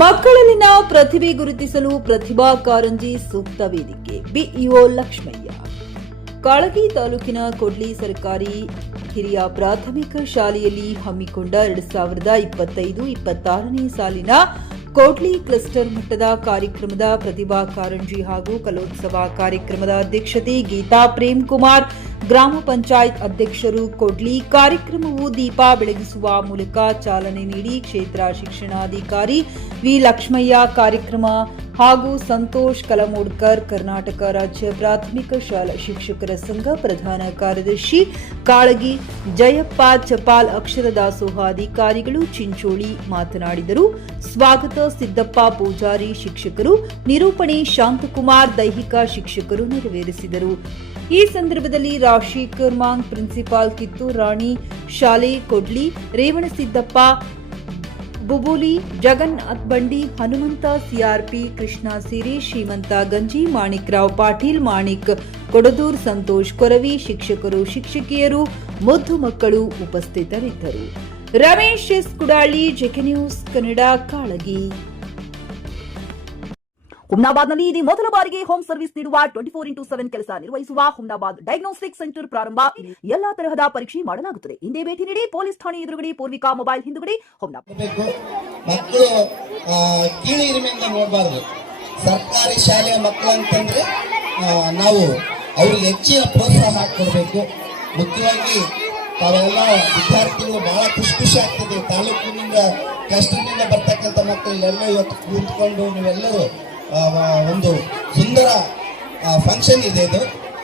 ಮಕ್ಕಳಲ್ಲಿನ ಪ್ರತಿಭೆ ಗುರುತಿಸಲು ಪ್ರತಿಭಾ ಕಾರಂಜಿ ಸೂಕ್ತ ವೇದಿಕೆ. ಬಿಇಒ ಲಕ್ಷ್ಮಯ್ಯ. ಕಾಳಗಿ ತಾಲೂಕಿನ ಕೊಡ್ಲಿ ಸರ್ಕಾರಿ ಹಿರಿಯ ಪ್ರಾಥಮಿಕ ಶಾಲೆಯಲ್ಲಿ ಹಮ್ಮಿಕೊಂಡ 2025-26ನೇ ಸಾಲಿನ ಕೋಟ್ಲಿ ಕ್ಲಸ್ಟರ್ ಮಟ್ಟದ ಕಾರ್ಯಕ್ರಮದ ಪ್ರತಿಭಾ ಕಾರಂಜಿ ಹಾಗೂ ಕಲೋತ್ಸವ ಕಾರ್ಯಕ್ರಮದ ಅಧ್ಯಕ್ಷತೆ ಗೀತಾ ಪ್ರೇಮ್ ಕುಮಾರ್, ಗ್ರಾಮ ಪಂಚಾಯತ್ ಅಧ್ಯಕ್ಷರು ಕೊಡ್ಲಿ. ಕಾರ್ಯಕ್ರಮವು ದೀಪ ಬೆಳಗಿಸುವ ಮೂಲಕ ಚಾಲನೆ ನೀಡಿ ಕ್ಷೇತ್ರ ಶಿಕ್ಷಣಾಧಿಕಾರಿ ವಿ ಲಕ್ಷ್ಮಯ್ಯ ಕಾರ್ಯಕ್ರಮ ಹಾಗೂ ಸಂತೋಷ್ ಕಲಮೋಡ್ಕರ್, ಕರ್ನಾಟಕ ರಾಜ್ಯ ಪ್ರಾಥಮಿಕ ಶಾಲಾ ಶಿಕ್ಷಕರ ಸಂಘ ಪ್ರಧಾನ ಕಾರ್ಯದರ್ಶಿ ಕಾಳಗಿ, ಜಯಪ್ಪ ಚಪಾಲ್, ಅಕ್ಷರ ದಾಸೋಹ ಅಧಿಕಾರಿಗಳು ಚಿಂಚೋಳಿ ಮಾತನಾಡಿದರು. ಸ್ವಾಗತ ಸಿದ್ದಪ್ಪ ಪೂಜಾರಿ ಶಿಕ್ಷಕರು, ನಿರೂಪಣೆ ಶಾಂತಕುಮಾರ್ ದೈಹಿಕ ಶಿಕ್ಷಕರು ನೆರವೇರಿಸಿದರು. ಈ ಸಂದರ್ಭದಲ್ಲಿ ರಾಜಶೇಖರ್ ಮಾಂಗ್, ಪ್ರಿನ್ಸಿಪಾಲ್ ಕಿತ್ತೂರು ರಾಣಿ ಶಾಲೆ ಕೊಡ್ಲಿ, ರೇವಣಸಿದ್ದಪ್ಪ ಬುಬುಲಿ, ಜಗನ್ನಾಥ್ ಬಂಡಿ, ಹನುಮಂತ ಸಿಆರ್ಪಿ, ಕೃಷ್ಣ ಸಿರಿ, ಶ್ರೀಮಂತ ಗಂಜಿ, ಮಾಣಿಕ್ರಾವ್ ಪಾಟೀಲ್, ಮಾಣಿಕ್ ಕೊಡದೂರ್, ಸಂತೋಷ್ ಕೊರವಿ, ಶಿಕ್ಷಕರು ಶಿಕ್ಷಕಿಯರು, ಮುದ್ದು ಮಕ್ಕಳು ಉಪಸ್ಥಿತರಿದ್ದರು. Ramesh S Kudali, JK news Kannada, Kalagi. ಹುಮ್ನಾಬಾದ್ನಲ್ಲಿ ಇದು ಮೊದಲ ಬಾರಿಗೆ ಹೋಮ್ ಸರ್ವಿಸ್ ನೀಡುವ 24x7 ಕೆಲಸ ನಿರ್ವಹಿಸುವ ಹುಮ್ನಾಬಾದ್ ಡಯಾಗ್ನೋಸ್ಟಿಕ್ ಸೆಂಟರ್ ಪ್ರಾರಂಭ. ಎಲ್ಲಾ ತರಹದ ಪರೀಕ್ಷೆ ಮಾಡಲಾಗುತ್ತದೆ. ಹಿಂದೆ ಭೇಟಿ ನೀಡಿ. ಪೊಲೀಸ್ ಠಾಣೆ ಎದುರುಗಡೆ, ಪೂರ್ವಿಕಾ ಮೊಬೈಲ್ ಹಿಂದುಗಡೆ, ಹುಮ್ನಾಬಾದ್. ಮಕ್ಕಳು ಕೀಳು ಹಿರಿಮೆಯಿಂದ ನೋಡಬಾರ್ದು. ಸರ್ಕಾರಿ ಶಾಲೆಯ ಮಕ್ಕಳು ಅಂತಂದ್ರೆ ನಾವು ಅವ್ರಿಗೆ ಹೆಚ್ಚಿನ ಪ್ರೋತ್ಸಾಹ ಕೊಡಬೇಕು. ಮುಖ್ಯವಾಗಿ ತಾವೆಲ್ಲ ವಿದ್ಯಾರ್ಥಿಗಳು ಬಹಳ ಖುಷಿ ಆಗ್ತದೆ. ತಾಲೂಕಿನಿಂದ ಕಷ್ಟದಿಂದ ಬರ್ತಕ್ಕಂಥ ಮಕ್ಕಳೆಲ್ಲ ಇವತ್ತು ಕೂತ್ಕೊಂಡು ನೀವೆಲ್ಲರೂ ಒಂದು ಸುಂದರ ಫಂಕ್ಷನ್ ಇದೆ ಇದು.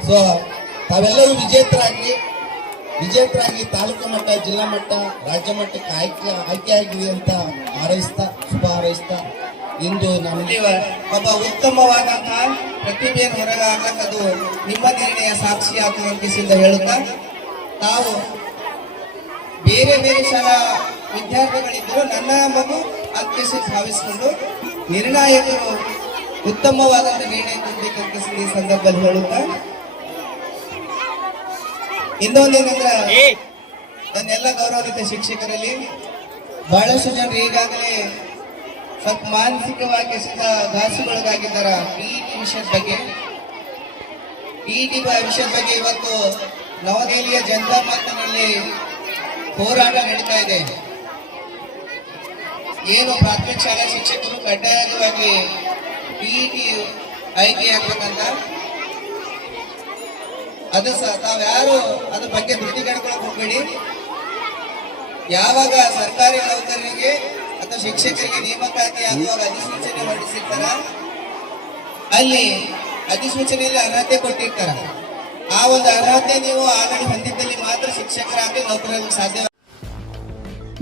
ಸೊ ತಾವೆಲ್ಲರೂ ವಿಜೇತರಾಗಿ ತಾಲೂಕು ಮಟ್ಟ, ಜಿಲ್ಲಾ ಮಟ್ಟ, ರಾಜ್ಯ ಮಟ್ಟಕ್ಕೆ ಆಯ್ಕೆ ಆಗಿದೆ ಅಂತ ಶುಭ ಹಾರೈಸ್ತಾ ಇಂದು ನಮಗೆ ಒಬ್ಬ ಉತ್ತಮವಾದಂತಹ ಪ್ರತಿಭೆಯನ್ನು ಹೊರಗಾಕದು ನಿಮ್ಮ ನಿರ್ಣಯ ಸಾಕ್ಷಿಯಾಗುವಂತಿಸಿದ ಹೇಳುತ್ತಾ, ತಾವು ಬೇರೆ ಶಾಲಾ ವಿದ್ಯಾರ್ಥಿಗಳಿದ್ದರೂ ನನ್ನ ಮಗು ಅತ್ಯಂತ ಭಾವಿಸಿಕೊಂಡು ನಿರ್ಣಾಯಕರು ಉತ್ತಮವಾದಂತ ನಿರ್ಣಯ ತಂದಿಕಂತ ಈ ಸಂದರ್ಭದಲ್ಲಿ ಹೇಳುತ್ತಾ, ಇನ್ನೊಂದೇನಂದ್ರೆ ನನ್ನೆಲ್ಲ ಗೌರವಾನ್ವಿತ ಶಿಕ್ಷಕರಲ್ಲಿ ಬಹಳಷ್ಟು ಜನರು ಈಗಾಗಲೇ ಸ್ವಲ್ಪ ಮಾನಸಿಕವಾಗಿ ಘಾಸಿಗೊಳಗಾಗಿದ್ದಾರೆ. ಪಿಇಟಿ ವಿಷಯದ ಬಗ್ಗೆ ಇವತ್ತು ನವದೆಹಲಿಯ ಜನತಾ ಮಾತಿನಲ್ಲಿ ಹೋರಾಟ ನಡೀತಾ ಇದೆ. ಏನು ಪ್ರಾಥಮಿಕ ಶಾಲಾ ಶಿಕ್ಷಕರು ಕಡ್ಡಾಯವಾಗಿ ಪಿಇಟಿ ಆಯ್ಕೆಯಾಗಬೇಕಂತ, ಅದು ತಾವ್ಯಾರು ಅದ್ರ ಬಗ್ಗೆ ವೃತ್ತಿ ಕಡ್ಕೊಳಕ್ ಹೋಗ್ಬೇಡಿ. ಯಾವಾಗ ಸರ್ಕಾರಿ ನೌಕರರಿಗೆ ಅಥವಾ ಶಿಕ್ಷಕರಿಗೆ ನೇಮಕಾತಿ ಆಗುವಾಗ ಅಧಿಸೂಚನೆ ಹೊರಡಿಸಿರ್ತಾರ, ಅಲ್ಲಿ ಅಧಿಸೂಚನೆಯಲ್ಲಿ ಅರ್ಹತೆ ಕೊಟ್ಟಿರ್ತಾರ. ಆ ಒಂದು ಅರ್ಹತೆ ನೀವು ಆಲ್ರೆಡಿ ಹೊಂದಿದ್ದಲ್ಲಿ ಮಾತ್ರ ಶಿಕ್ಷಕರಾಗಿ ನೌಕರರಿಗೆ ಸಾಧ್ಯ.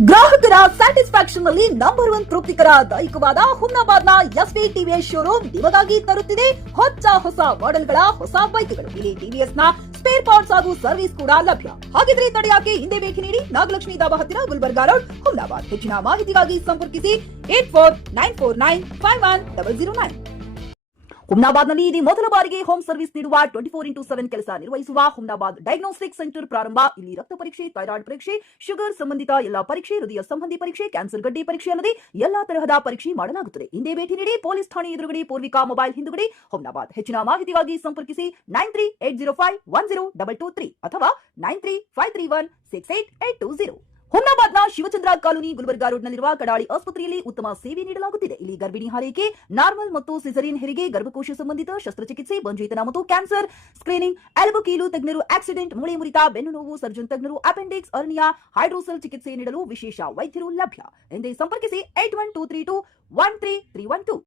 ಗ್ರಾಹಕರ ಸ್ಯಾಟಿಸ್ಫ್ಯಾಕ್ಷನ್ ನಲ್ಲಿ ನಂಬರ್ 1 ತೃಪ್ತಿಕರ ದೈಹಿಕವಾದ ಹುಮ್ನಾಬಾದ್ನ ಎಸ್ವಿ ಟಿವಿಎಸ್ ಶೋರೂಮ್ ನಿಮಗಾಗಿ ತರುತ್ತಿದೆ ಹೊಸ ಮಾಡೆಲ್ಗಳ ಹೊಸ ಬೈಕ್ಗಳು. ಇಲ್ಲಿ ಟಿವಿಎಸ್ ನ ಸ್ಪೇರ್ ಪಾರ್ಟ್ಸ್ ಹಾಗೂ ಸರ್ವಿಸ್ ಕೂಡ ಲಭ್ಯ. ಹಾಗಿದ್ರೆ ತಡೆಯಾಕೆ ಹಿಂದೆ ಭೇಟಿ ನೀಡಿ. ನಾಗಲಕ್ಷ್ಮಿ ದಾಬಾ ಹತ್ತಿರ, ಗುಲ್ಬರ್ಗಾ ರೋಡ್, ಹುಮ್ನಾಬಾದ್. ಹೆಚ್ಚಿನ ಮಾಹಿತಿಗಾಗಿ ಸಂಪರ್ಕಿಸಿ 8494951009. ಹುಮ್ನಾಬಾದ್ನಲ್ಲಿ ಇದು ಮೊದಲ ಬಾರಿಗೆ ಹೋಮ್ ಸರ್ವಿಸ್ ನೀಡುವ 24x7 ಕೆಲಸ ನಿರ್ವಹಿಸುವ ಹುಮ್ನಾಬಾದ್ ಡಯಾಗ್ನೋಸ್ಟಿಕ್ ಸೆಂಟರ್ ಪ್ರಾರಂಭ. ಇಲ್ಲಿ ರಕ್ತ ಪರೀಕ್ಷೆ, ಥೈರಾಯ್ಡ್ ಪರೀಕ್ಷೆ, ಶುಗರ್ ಸಂಬಂಧಿತ ಎಲ್ಲಾ ಪರೀಕ್ಷೆ, ಹೃದಯ ಸಂಬಂಧಿ ಪರೀಕ್ಷೆ, ಕ್ಯಾನ್ಸರ್ ಗಡ್ಡೆ ಪರೀಕ್ಷೆ ಅಲ್ಲದೆ ಎಲ್ಲಾ ತರಹದ ಪರೀಕ್ಷೆ ಮಾಡಲಾಗುತ್ತದೆ. ಹಿಂದೆ ಭೇಟಿ ನೀಡಿ. ಪೊಲೀಸ್ ಠಾಣೆ ಎದುರುಗಡೆ, ಪೂರ್ವಿಕಾ ಮೊಬೈಲ್ ಹಿಂದುಗಡೆ, ಹುಮ್ನಾಬಾದ್. ಹೆಚ್ಚಿನ ಮಾಹಿತಿಗಾಗಿ ಸಂಪರ್ಕಿಸಿ 9380510223 ಅಥವಾ 9353168820. ಹುಮ್ನಾಬಾದ್ನ ಶಿವಚಂದ್ರ ಕಾಲೋನಿ, ಗುಲ್ಬರ್ಗಾ ರೋಡ್ನಲ್ಲಿರುವ ಕಡಾಳಿ ಆಸ್ಪತ್ರೆಯಲ್ಲಿ ಉತ್ತಮ ಸೇವೆ ನೀಡಲಾಗುತ್ತಿದೆ. ಇಲ್ಲಿ ಗರ್ಭಿಣಿ ಹಾರೈಕೆ, ನಾರ್ಮಲ್ ಮತ್ತು ಸಿಸರಿನ್ ಹೆರಿಗೆ, ಗರ್ಭಕೋಶ ಸಂಬಂಧಿತ ಶಸ್ತ್ರಚಿಕಿತ್ಸೆ, ಬಂಜೇತನ ಮತ್ತು ಕ್ಯಾನ್ಸರ್ ಸ್ಕ್ರೀನಿಂಗ್, ಎಲ್ಬೋ ಕೀಲು ತಜ್ಞರು, ಆಕ್ಸಿಡೆಂಟ್, ಮೂಳೆ ಮುರಿತ, ಬೆನ್ನು ನೋವು ಸರ್ಜನ್ ತಜ್ಞರು, ಅಪೆಂಡಿಕ್ಸ್, ಅರ್ನಿಯಾ, ಹೈಡ್ರೋಸೆಲ್ ಚಿಕಿತ್ಸೆ ನೀಡಲು ವಿಶೇಷ ವೈದ್ಯರು ಲಭ್ಯ. ಎಂದೇ ಸಂಪರ್ಕಿಸಿ 8123213312.